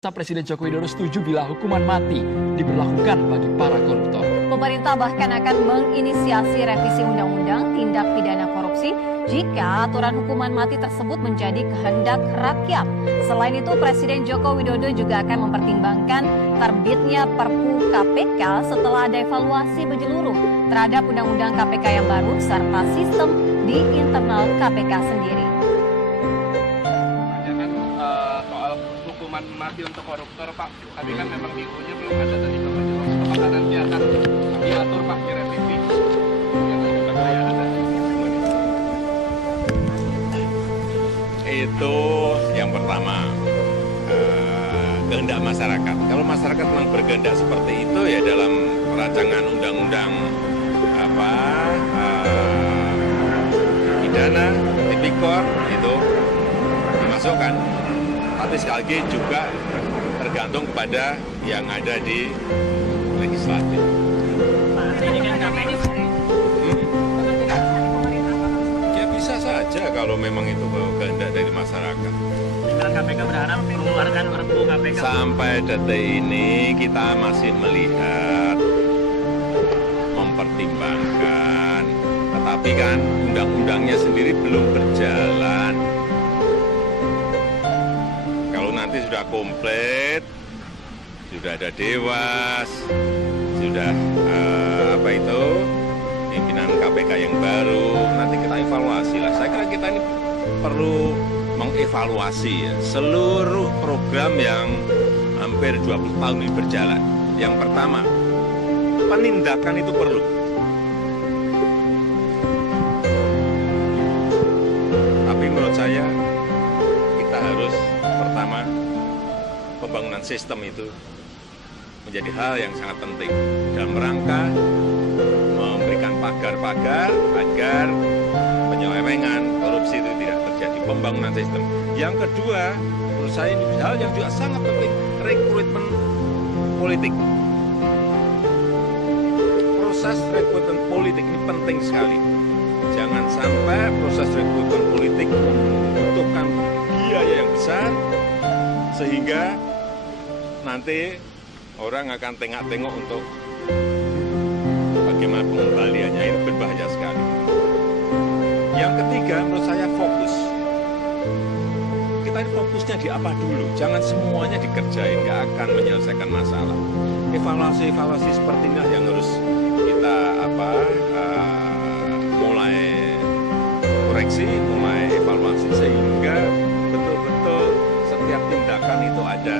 Presiden Joko Widodo setuju bila hukuman mati diberlakukan bagi para koruptor. Pemerintah bahkan akan menginisiasi revisi undang-undang tindak pidana korupsi jika aturan hukuman mati tersebut menjadi kehendak rakyat. Selain itu, Presiden Joko Widodo juga akan mempertimbangkan terbitnya Perpu KPK setelah ada evaluasi menyeluruh terhadap undang-undang KPK yang baru serta sistem di internal KPK sendiri. Hukuman mati untuk koruptor, Pak. Tapi kan memang di UU-nya belum ada tadi Bapak jawab. Apakah nanti akan diatur, Pak, di revisi? Yang juga kayak ada. Itu yang pertama, kehendak masyarakat. Kalau masyarakat memang berkehendak seperti itu ya dalam rancangan undang-undang pidana, tipikor itu dimasukkan. Tapi sekali lagi juga tergantung kepada yang ada di legislatif. Ya bisa saja kalau memang itu kehendak dari masyarakat. Pimpinan KPK berharap mengeluarkan Perpu KPK. Sampai detik ini kita masih melihat, mempertimbangkan, tetapi kan undang-undangnya sendiri belum berjalan. Nanti sudah komplit, sudah ada dewas, sudah pimpinan KPK yang baru, nanti kita evaluasi lah. Saya kira kita ini perlu mengevaluasi ya, seluruh program yang hampir 20 tahun ini berjalan. Yang pertama, penindakan itu perlu. Tapi menurut saya kita harus pertama, pembangunan sistem itu menjadi hal yang sangat penting dalam rangka memberikan pagar-pagar agar penyelewengan, korupsi itu tidak terjadi. Pembangunan sistem. Yang kedua, menurut saya ini hal yang juga sangat penting, rekrutmen politik. Proses rekrutmen politik ini penting sekali. Jangan sampai proses rekrutmen politik membutuhkan biaya yang besar, sehingga nanti orang akan tengok-tengok untuk bagaimana pengembaliannya. Ini berbahaya sekali. Yang ketiga, menurut saya fokus. Kita ini fokusnya di apa dulu? Jangan semuanya dikerjain, nggak akan menyelesaikan masalah. Evaluasi-evaluasi seperti ini yang harus kita mulai koreksi, mulai evaluasi, sehingga betul-betul setiap tindakan itu ada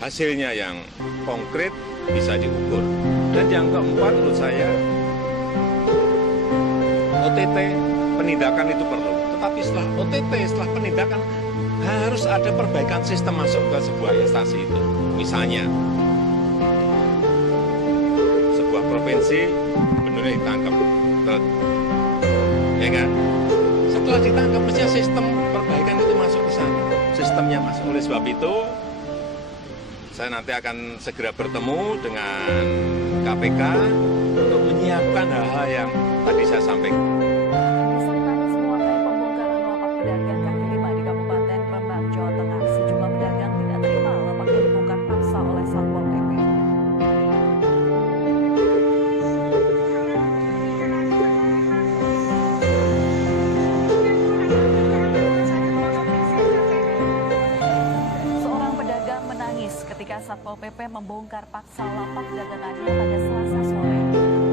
hasilnya yang konkret, bisa diukur. Dan yang keempat menurut saya, OTT penindakan itu perlu. Tetapi setelah OTT, setelah penindakan, harus ada perbaikan sistem masuk ke sebuah instansi itu. Misalnya, sebuah provinsi benar-benar ditangkap, ya kan? Setelah ditangkap, mestinya sistem perbaikan itu masuk ke sana. Sistemnya masuk. Oleh sebab itu, saya nanti akan segera bertemu dengan KPK untuk menyiapkan hal-hal yang tadi saya sampaikan. Tangis menguasai pembongkaran lapak pedagang kaki lima di Kabupaten Rembang, Jawa Tengah. Sejumlah pedagang tidak terima lapaknya dibongkar paksa oleh Satpol PP. Ketika Satpol PP membongkar paksa lapak dagangannya pada Selasa sore.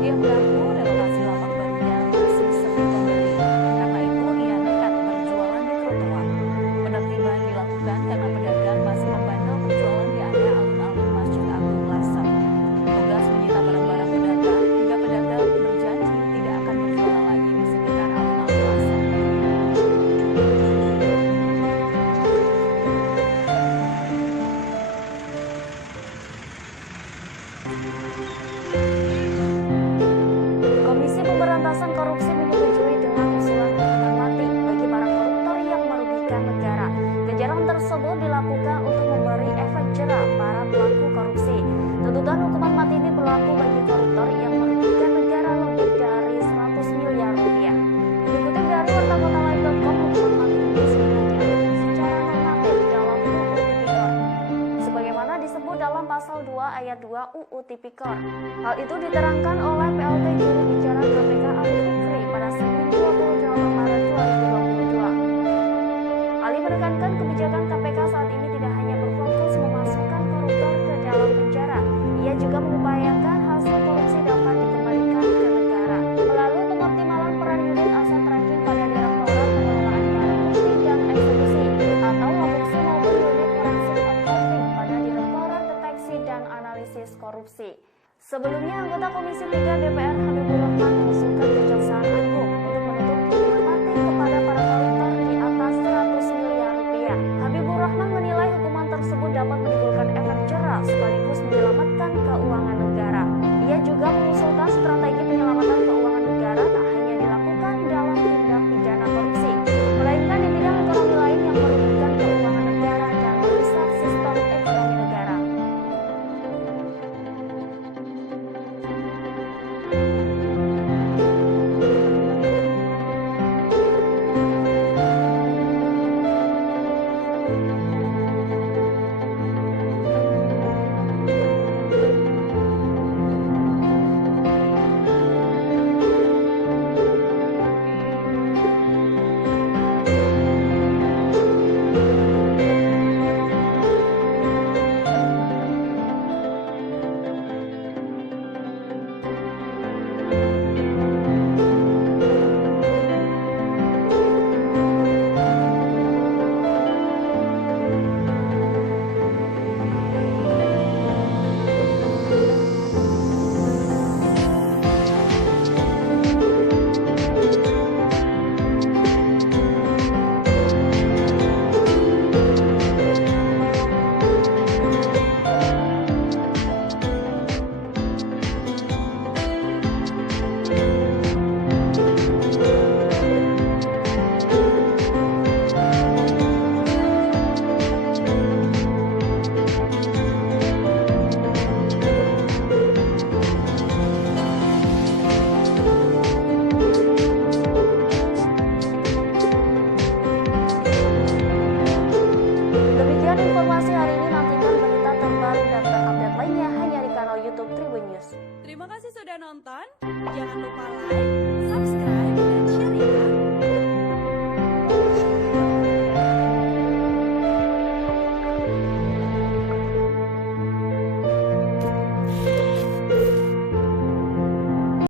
Dia mengaku relokasi lapak barunya masih sepi pembeli. Karena itu ia nekat berjualan di trotoar. Penertiban dilakukan karena pedagang masih membandel berjualan di area alun-alun Masjid Agung Lasem. Petugas menyita barang-barang pedagang hingga pedagang berjanji tidak akan berjualan lagi di sekitar alun-alun Lasem. Komisi Pemberantasan Korupsi menyetujui dengan usulan hukuman mati bagi para koruptor yang merugikan negara. Kejaran tersebut dilakukan untuk memberi efek jerah para pelaku korupsi. Tuntutan hukuman mati ini berlaku bagi koruptor yang merugikan negara lebih dari 100 miliar rupiah. Dikutip dari wartakotalai.com, hukuman mati ini sebenarnya secara normatif dalam hukum pasal 2 ayat 2 UU Tipikor. Hal itu diterangkan oleh PLT Juru Bicara KPK Ali Fikri pada Senin 28 Maret 2022. Ali menekankan kebijakan KPK saat ini tidak hanya berfokus memasukkan koruptor ke dalam penjara, ia juga mengupayakan hasil korupsi dapat dikembalikan ke negara melalui pengoptimalan peran unit aset tracking pada Direktorat Pengelolaan Barang Bukti dan Eksekusi atau Wabuksi maupun unit forensik accounting pada Direktorat Deteksi dan Analisis Korupsi. Sebelumnya, anggota Komisi 3 DPR Habibur Rahman mengusulkan Kejaksaan Agung untuk menuntut hukuman mati kepada para koruptor di atas 100 miliar rupiah. Habibur Rahman menilai hukuman tersebut dapat menimbulkan efek jerah sekaligus menyelamatkan keuangan negara. Ia juga mengusulkan strategi penyelamatan keuangan negara tak hanya dilakukan dalam tindak pidana korupsi, melainkan di bidang ekonomi lain yang merugikan keuangan negara dan merusak sistem ekonomi negara.